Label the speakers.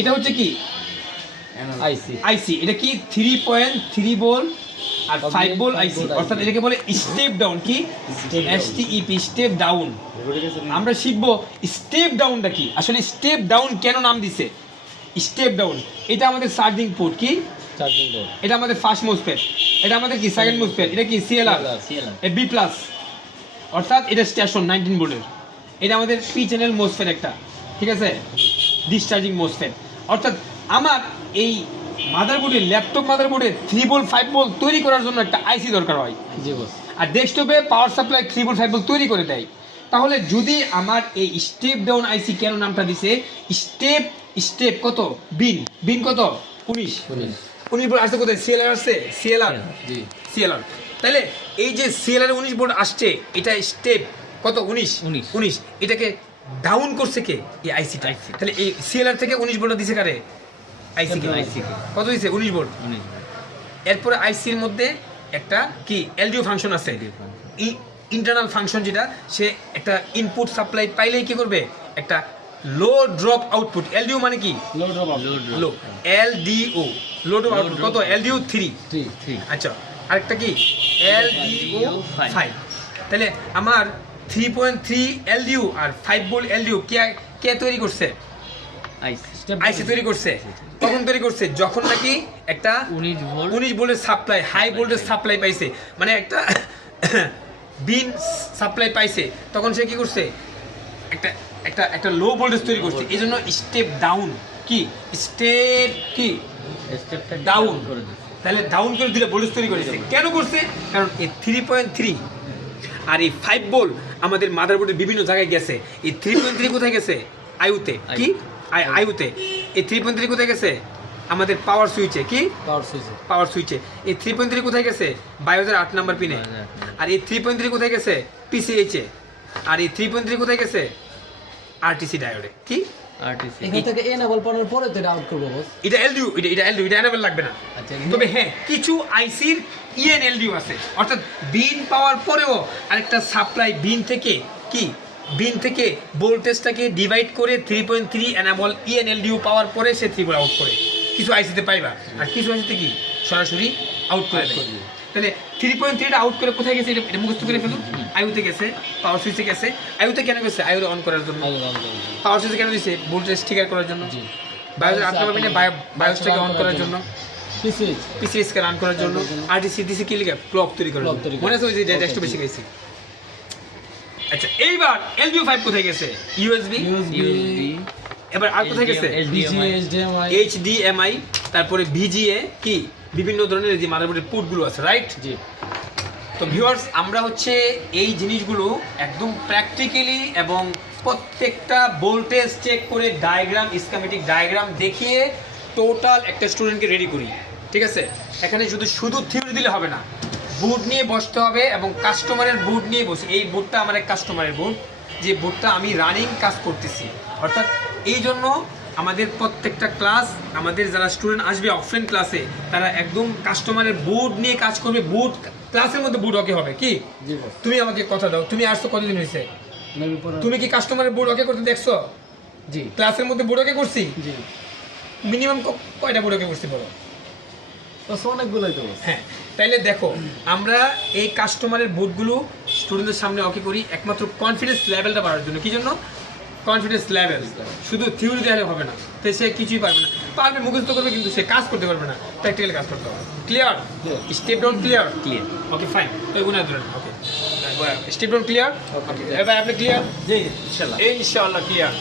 Speaker 1: এটা হচ্ছে কি?
Speaker 2: আইসি
Speaker 1: আইসি এটা কি থ্রি পয়েন্ট থ্রি বল আর ফাইভ বল আইসি অর্থাৎ এটাকে বলে স্টেপ ডাউন কি?
Speaker 3: Step
Speaker 1: S T E P step down আমরা শিখব স্টেপ ডাউনটা কি? আসলে স্টেপ ডাউন কেন নাম দিছে? স্টেপ ডাউন এটা আমাদের চার্জিং পোর্ট কি?
Speaker 2: চার্জিং বোর্ড
Speaker 1: এটা আমাদের ফার্স্ট মোসপেট এটা আমাদের কি? সেকেন্ড মোসপেট এটা কি? CLR
Speaker 2: CLR
Speaker 1: A B plus অর্থাৎ এটা স্টেশন নাইনটিন ভোল্টের এটা আমাদের পি চ্যানেল মোসফেট একটা। ঠিক আছে? ডিসচার্জিং মোসফেট অর্থাৎ আমার এই মাদারবোর্ডে ল্যাপটপ মাদারবোর্ডে থ্রি বল ফাইভ বল তৈরি করার জন্য একটা আইসি দরকার হয়।
Speaker 2: জি বস
Speaker 1: আর ডেস্কটপে পাওয়ার সাপ্লাই থ্রি বল ফাইভ বল তৈরি করে দেয়। তাহলে যদি আমার এই স্টেপ ডাউন আইসি কেন নামটা দিছে? স্টেপ স্টেপ কত? বিন বিন কত? উনিশ।
Speaker 2: উনিশ।
Speaker 1: উনিশ বল আসছে কোথায়? সিএলআর আসছে? সিএলআর
Speaker 2: জি।
Speaker 1: সিএলআর তাহলে এই যে সিএলআর উনিশ বোর্ড আসছে এটা স্টেপ কত? উনিশ।
Speaker 2: 19
Speaker 1: উনিশ। এটাকে ডাউন করছে কে? এই আইসিটা তাহলে এই সিএলআর থেকে উনিশ বোর্ড দিছে কারে? আইসি কে। কত দিছে? উনিশ
Speaker 2: উনিশ
Speaker 1: এরপরে আইসির মধ্যে একটা কি? এলডিও ফাংশন আছে। ইন্টারনাল ফাংশন যেটা সে একটা ইনপুট সাপ্লাই পাইলেই কি করবে? একটা লো ড্রপ আউটপুট এলডিও মানে কি?
Speaker 3: Low drop
Speaker 1: low LDO low drop output কত? এলডিও থ্রি আচ্ছা। আরেকটা কি? L D O
Speaker 2: five.
Speaker 1: Five তাহলে আমার থ্রি পয়েন্ট থ্রি এলডিউ আর ফাইভ বোল এলডিউ কে কে তৈরি করছে?
Speaker 2: আইসি
Speaker 1: আইসি তৈরি করছে। তখন তৈরি করছে যখন নাকি একটা
Speaker 2: উনিশ
Speaker 1: ভোল্টের সাপ্লাই হাই ভোল্টেজ সাপ্লাই পাইছে। মানে একটা বিন সাপ্লাই পাইছে। তখন সে কি করছে? একটা একটা একটা লো ভোল্টেজ তৈরি করছে। এই জন্য স্টেপ ডাউন কি? স্টেপ কি.
Speaker 2: করে
Speaker 1: তাহলে ডাউন করে দিলে ভোল্টেজ তৈরি করেছে। কেন করছে? কারণ এই থ্রি পয়েন্ট থ্রি আর এই ফাইভ বল আমাদের মাদারবোর্ডের বিভিন্ন জায়গায় গেছে। এই থ্রি পয়েন্ট থ্রি কোথায় গেছে? আয়ুতে কি? আয়ুতে এই থ্রি পয়েন্ট থ্রি কোথায় গেছে? আমাদের পাওয়ার সুইচে কি?
Speaker 2: পাওয়ার সুইচ
Speaker 1: পাওয়ার সুইচে এই থ্রি পয়েন্ট থ্রি কোথায় গেছে? বায়োজের আট নাম্বার পিনে আর এই থ্রি পয়েন্ট থ্রি কোথায় গেছে? পিসিএইচে আর এই থ্রি পয়েন্ট থ্রি কোথায় গেছে? আরটিসি ডায়োডে কি?
Speaker 2: আরটিসি
Speaker 4: এখান থেকে এনাবল পানোর পরে তো এটা আউট করব বস
Speaker 1: এটা এলডিউ এটা এটা এলডিউ এটা এনাবেল লাগবে না।
Speaker 2: আচ্ছা
Speaker 1: তবে হ্যাঁ কিছু আইসির ইএনএলডিউ আছে। অর্থাৎ বিন পাওয়ার পরেও আরেকটা সাপ্লাই বিন থেকে কি? বিন থেকে ভোল্টেজটাকে ডিভাইড করে থ্রি পয়েন্ট থ্রি এনাবল ইএনএলডিউ পাওয়ার পরে সে থ্রি আউট করে। কিছু আইসিতে পাইবা। আর কিছু আইসিতে কি? সরাসরি আউট করে দেয়। তাহলে থ্রি পয়েন্ট থ্রিটা আউট করে কোথায় গেছে? এটা মুখস্থ করে ফেলুন। আয়ুতে গেছে পাওয়ার সুইচে গেছে। আয়ুতে কেন গেছে? আয়ুর অন করার জন্য। পাওয়ার সুইচে কেন দিছে? ভোল্টেজ ট্রিগার করার জন্য। বায়োস আট নম্বর পিনে বায়োসটাকে অন করার জন্য। রান করার জন্য। আরটিসি ডিসি কি লিখে ক্লক তৈরি করার জন্য। মনে আছে ওই যে
Speaker 4: জি।
Speaker 1: শিখাইছি আচ্ছা এইবার এলডিও ফাইভ কোথায় গেছে? ইউএসবি এবার আর কোথায় গেছে?
Speaker 4: এইচডিএমআই
Speaker 1: তারপরে ভিজিএ কি? বিভিন্ন ধরনের যে মাদারবোর্ডের পুটগুলো আছে রাইট
Speaker 4: জি।
Speaker 1: তো ভিউয়ার্স আমরা হচ্ছে এই জিনিসগুলো একদম প্র্যাকটিক্যালি এবং প্রত্যেকটা ভোল্টেজ চেক করে ডায়াগ্রাম স্কিমেটিক ডায়াগ্রাম দেখিয়ে টোটাল একটা স্টুডেন্টকে রেডি করি ঠিক আছে? এখানে শুধু শুধু থিওরি দিলে হবে না বুট নিয়ে বসতে হবে এবং কাস্টমারের বুট নিয়ে বসি এই বুটটা আমার এক কাস্টমারের বুট যে বুটটা আমি রানিং কাজ করতেছি। অর্থাৎ এই জন্য আমাদের প্রত্যেকটা ক্লাস আমাদের যারা স্টুডেন্ট আসবে অফলাইন ক্লাসে তারা একদম কাস্টমারের বুট নিয়ে কাজ করবে বুট ক্লাসের মধ্যে বুট ওকে হবে কি? তুমি আমাকে কথা দাও তুমি আসছো কতদিন হয়েছে? তুমি কি কাস্টমারের বুট ওকে করতে দেখছ?
Speaker 4: জি।
Speaker 1: ক্লাসের মধ্যে বুট ওকে করছি?
Speaker 4: জি।
Speaker 1: মিনিমাম কয়টা বুট ওকে করছি বলো?
Speaker 4: অনেকগুলোই তো
Speaker 1: হ্যাঁ তাইলে দেখো আমরা এই কাস্টমারের বুটগুলো স্টুডেন্টদের সামনে ওকে করি একমাত্র কনফিডেন্স লেভেলটা বাড়ার জন্য। কি জন্য? কনফিডেন্স লেভেল শুধু থিওরি দেওয়ালে হবে না। তাই সে কিছুই পারবে না। পারবে মুখস্থ করবে কিন্তু সে কাজ করতে পারবে না। প্র্যাকটিক্যালি কাজ করতে হবে। Clear step down clear
Speaker 2: clear
Speaker 1: okay fine তো এগুলো ধরেন okay step down clear okay এবার আপনি ক্লিয়ার
Speaker 3: জি ইনশাল্লাহ
Speaker 1: ইনশাল্লাহ ক্লিয়ার